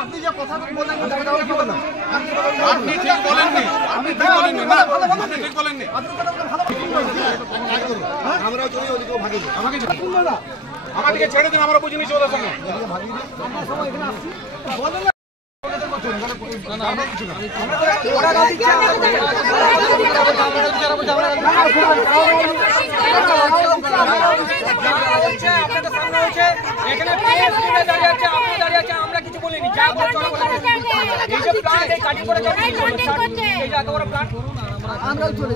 আপনি যে কথা বলেন আমরা চলে ওদিকেও ভাগি আমাদেরকে ছেড়ে দিন, আমরা বুঝে নিচ্ছি ওদের সঙ্গে। আমরা কিছু বলিনি, যা বলছি এই যে প্ল্যান্ট এই কাটিং করে এই যে এত বড় প্ল্যান্ট আমরা চলে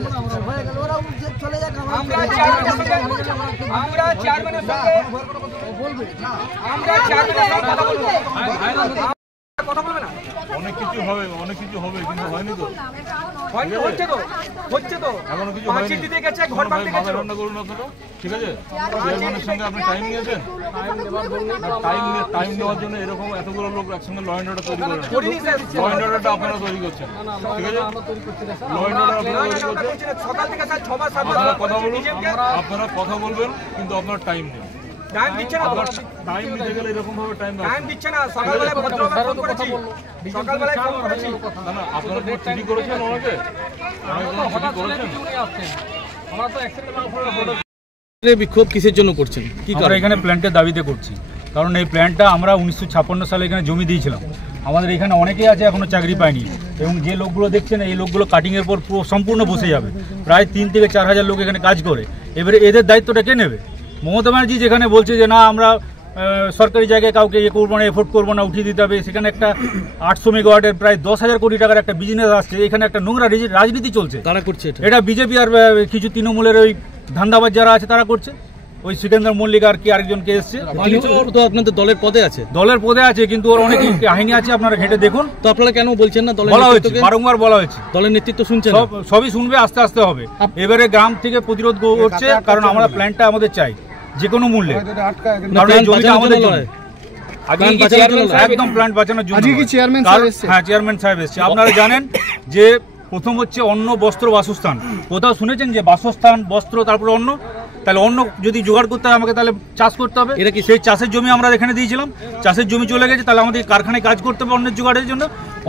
যাই, আমরা চেয়ারম্যানের সঙ্গে বলবো, আমরা চেয়ারম্যানের সঙ্গে কথা বলবো। কথা বলবে না, অনেক কিছু হবে কিন্তু হয়নি তো, হচ্ছে তো এখনো কিছু হয়নি। দিতে গেছে, ঘর ভাঙতে গেছে, রান্না করুন অতটা, ঠিক আছে? চেয়ারম্যানের সঙ্গে আপনি টাইম নিয়েছেন, টাইম নেওয়ার জন্য এরকম এতগুলো লোক একসঙ্গে ল অ্যান্ড অর্ডার তৈরি করেন। ল অ্যান্ড অর্ডারটা আপনারা তৈরি করছেন, ঠিক আছে? ল অ্যান্ড অর্ডার আপনারা তৈরি করছেন। সকাল থেকে 6 মাস আপনারা কথা বলবেন, কিন্তু আপনারা টাইম নেন। টাইম দিচ্ছে না, টাইম দিতে গেলে এরকম ভাবে টাইম দিচ্ছে না। সকালবেলায় ভদ্রভাবে ফোন করেছি, সকালবেলায় ফোন করেছি। না না, আপনারা তো চিঠি করেছেন ওনাকে, বিক্ষোভ কিসের জন্য করছেন? কি আমরা এখানে প্ল্যান্টের দাবিতে করছি, কারণ এই প্ল্যান্টটা আমরা 1956 সালে এখানে জমি দিয়েছিলাম। আমাদের এখানে অনেকেই আছে এখনো চাকরি পায়নি, এবং যে লোকগুলো দেখছেন এই লোকগুলো কাটিংয়ের পর সম্পূর্ণ বসে যাবে। প্রায় 3 থেকে 4 হাজার লোক এখানে কাজ করে। এবারে এদের দায়িত্বটা কে নেবে? মমতা ব্যানার্জি যেখানে বলছে যে না আমরা সরকারি জায়গায় কাউকে করবো না, এফোর্ট করবো না, উঠিয়ে দিতে হবে, সেখানে একটা 800 মেগাওয়াটের প্রায় 10,000 কোটি টাকার একটা বিজনেস আসছে। এখানে একটা নোংরা রাজনীতি চলছে। তারা করছে এটা বিজেপি আর কিছু তৃণমূলের ওই ধান্দাবাজ যারা আছে তারা করছে। ওই সিকেন্দ্র মল্লিক আর কি আরেকজনকে এসছে, তো আপনাদের দলের পদে আছে, কিন্তু ওর অনেক কাহিনী আছে, আপনারা ঘেটে দেখুন। তো আপনারা কেন বলছেন না? বলা হয়েছে, বারংবার বলা হয়েছে, দলের নেতৃত্ব শুনছেন, সবই শুনবে, আস্তে আস্তে হবে। এবারে গ্রাম থেকে প্রতিরোধ করছে, কারণ আমরা প্ল্যানটা আমাদের চাই যে কোনো মূল্যে, একদম প্ল্যান্ট বাঁচানোর জন্য। হ্যাঁ, চেয়ারম্যান সাহেব এসছে। আপনারা জানেন যে প্রথম হচ্ছে অন্ন, বস্ত্র, বাসস্থান। কোথাও শুনেছেন যে বাসস্থান, বস্ত্র, তারপরে অন্ন? তাহলে অন্য যদি জোগাড় করতে হয় আমাকে তাহলে চাষ করতে হবে। সেই চাষের জমি আমরা এখানে দিয়েছিলাম, চাষের জমি চলে গেছে, তাহলে আমাদের কারখানায় কাজ করতে হবে অন্যের জোগাড়ের জন্য।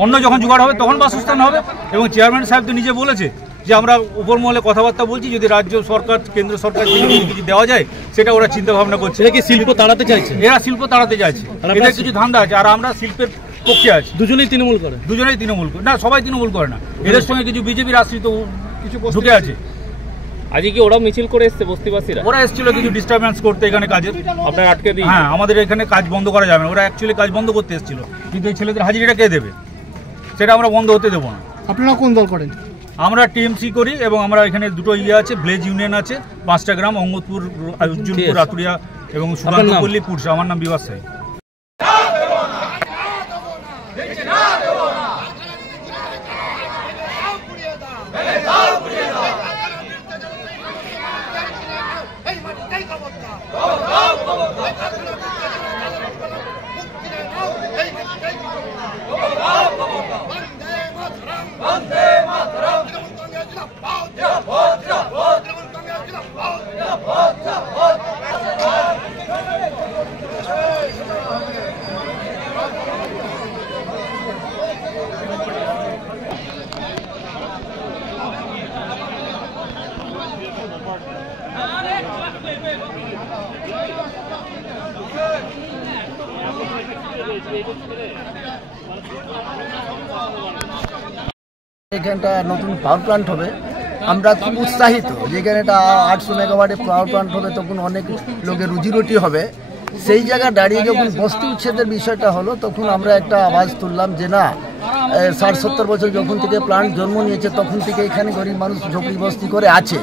অন্য যখন জোগাড় হবে তখন বাসস্থান হবে। এবং চেয়ারম্যান সাহেব তো নিজে বলেছে যে আমরা উপর মহলে কথাবার্তা বলছি, যদি রাজ্য সরকার, কেন্দ্র সরকার কিছু দেওয়া যায় সেটা ওরা চিন্তা ভাবনা করছে। এরা কি শিল্প তাড়াতে চাইছে? এরা শিল্প তাড়াতে চাইছে, এদের কিছু ধান্দা আছে। আর আমরা শিল্পের পক্ষে আছি। দুজনেই তৃণমূল করে? দুজনেই তৃণমূল করে না, সবাই তৃণমূল করে না। এদের সঙ্গে কিছু বিজেপির আশ্রিত কিছু ঢুকে আছে। আজকে কি ওরা মিছিল করে এসছে বস্তিবাসীরা? ওরা এসেছিল কিছু ডিস্টারবেন্স করতে এখানে কাজের। আপনারা আটকে দিই? হ্যাঁ, আমাদের এখানে কাজ বন্ধ করা যাবে না। ওরা অ্যাকচুয়ালি কাজ বন্ধ করতে এসেছিল, কিন্তু এই ছেলেদের হাজিরিটা কে দেবে? সেটা আমরা বন্ধ হতে দেবো না। আপনারা কোন দল করেন? আমরা টিএমসি করি, এবং আমরা এখানে দুটো আছে, ব্লেজ ইউনিয়ন আছে, 5টা গ্রাম, অঙ্গদপুর, উজ্জ্বলপুর, রাতুরিয়া এবং সুকান্তপল্লী, পুরসা। আমার নাম বিবাস সাই। এখানটা নতুন পাওয়ার প্ল্যান্ট হবে, আমরা খুব উৎসাহিত। যেখানে এটা 800 মেগাওয়াটের পাওয়ার প্ল্যান্ট হবে, তখন অনেক লোকের রুজিরুটি হবে। সেই জায়গায় দাঁড়িয়ে যখন বস্তি উচ্ছেদের বিষয়টা হলো, তখন আমরা একটা আওয়াজ তুললাম যে না, 60-70 বছর যখন থেকে প্ল্যান্ট জন্ম নিয়েছে তখন থেকে এখানে গরিব মানুষ ঝুপড়ি বস্তি করে আছে,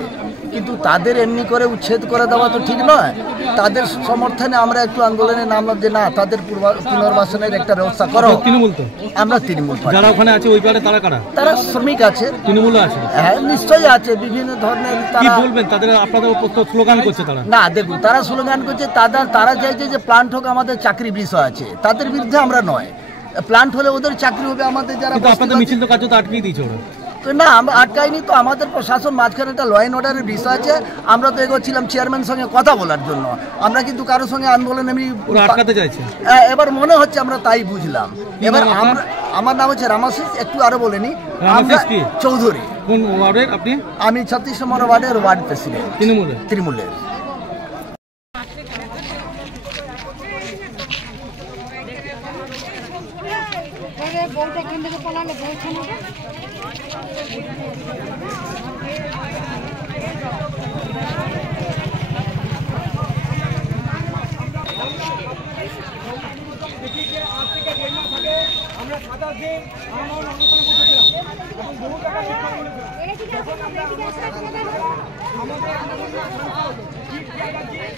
কিন্তু তাদের এমনি করে উচ্ছেদ করে দেওয়া তো ঠিক নয়। তাদের সমর্থনে আমরা একটু আন্দোলনে নামলাম যে না, তাদের পুনর্বাসনের একটা ব্যবস্থা করো। তৃণমূল তো? আমরা তৃণমূল। যারা ওখানে আছে ওই পারে তারা কারা? তারা শ্রমিক আছে, তৃণমূল আছে। হ্যাঁ, নিশ্চয়ই আছে, বিভিন্ন ধরনের। কি বলবেন তাদের? আপনাদের স্লোগান করছে তারা? না, দেখুন, তারা স্লোগান করছে, তারা চাইছে যে প্ল্যান্ট হোক, আমাদের চাকরি বিষয় আছে, তাদের বিরুদ্ধে আমরা নয়। প্লান্ট হলে ওদের চাকরি হবে, আমাদের যারা কিন্তু আপনাদের মিছিল তো কাজ তো আটকেই দিয়েছে ওরা। তো না, আমরা আটকাইনি তো, আমাদের প্রশাসন মাঝখানে একটা ল অ্যান্ড অর্ডারের বিষয় আছে। আমরা তো এগোচ্ছিলাম চেয়ারম্যানের সঙ্গে কথা বলার জন্য, আমরা কিন্তু কারোর সঙ্গে আন্দোলন এমনি ওরা আটকাতে চাইছে। এবার মনে হচ্ছে আমরা তাই বুঝলাম। এবার আমরা, আমার নাম হচ্ছে রামাশিস, একটু আরো বলেনি, চৌধুরী। কোন ওয়ার্ডের আপনি? আমি 36 নম্বর ওয়ার্ডের ওয়ার্ড প্রেসিডেন্ট, তৃণমূলের। বউটা কিনতে পড়ালে বলছে না আমরা 27 দিন আমরা অনশনে বসেছিলাম এবং বহু টাকা বিক্রি করেছিলাম। যখন আমরা আমাদের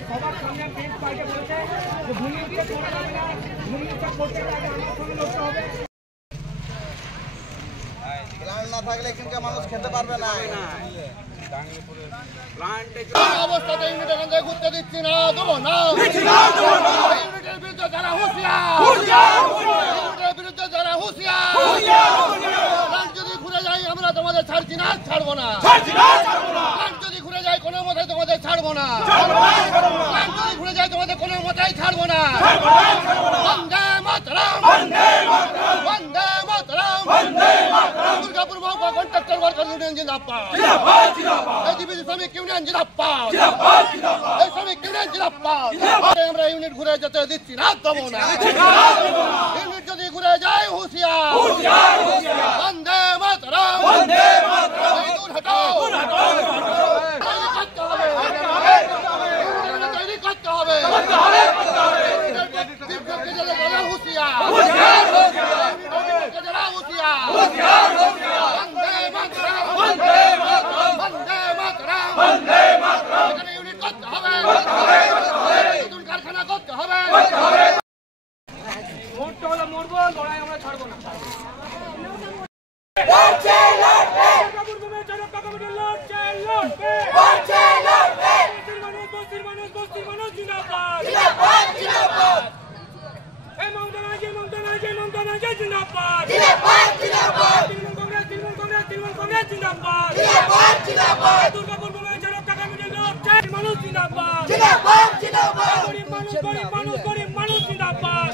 সবার সামনে বেঞ্চ পাল্টে বলেছে যে ভূমি উচ্ছেদ করা যাবে না, ভূমি উচ্ছেদ করতে গেলে আগে আন্দোলনে লড়তে হবে। না থাকলে এখানকার মানুষ খেতে পারবে না। অবস্থাতে ইউনিট এখান থেকে ঘুরতে দিচ্ছি না, দেবো না। ইউনিটের বিরুদ্ধে যারা হুঁশিয়ার, ইউনিটের বিরুদ্ধে যারা হুঁশিয়ার, যদি ঘুরে যাই আমরা তোমাদের ছাড়ছি না, ছাড়বো না। যদি ঘুরে যাই কোনো মতে তোমাদের ছাড়বো না, যদি ঘুরে যাই তোমাদের কোনো মতেই ছাড়বো না। বন্দে মাতরম, বন্দে মাতরম, দুর্গাপুর মহকুমা কন্ট্রাক্টর ওয়ার্কার ইউনিয়ন জিন্দাবাদ, এজিবিসি শ্রমিক ইউনিয়ন জিন্দাবাদ, এই শ্রমিক ইউনিয়ন জিন্দাবাদ। আমরা ইউনিট ঘুরে যেতে দিচ্ছি না, দেবো না। ইউনিট যদি ঘুরে যায় হুঁশিয়ার, বন্দে মাতরম, বন্দে মাতরম, দূর হটাও, তৈরি করতে হবে, হুঁশিয়ার, কারখানা করতে হবে। মরতে হলে মরবো, লড়াই আমরা ছাড়বো না।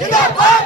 জিন্দাবাদ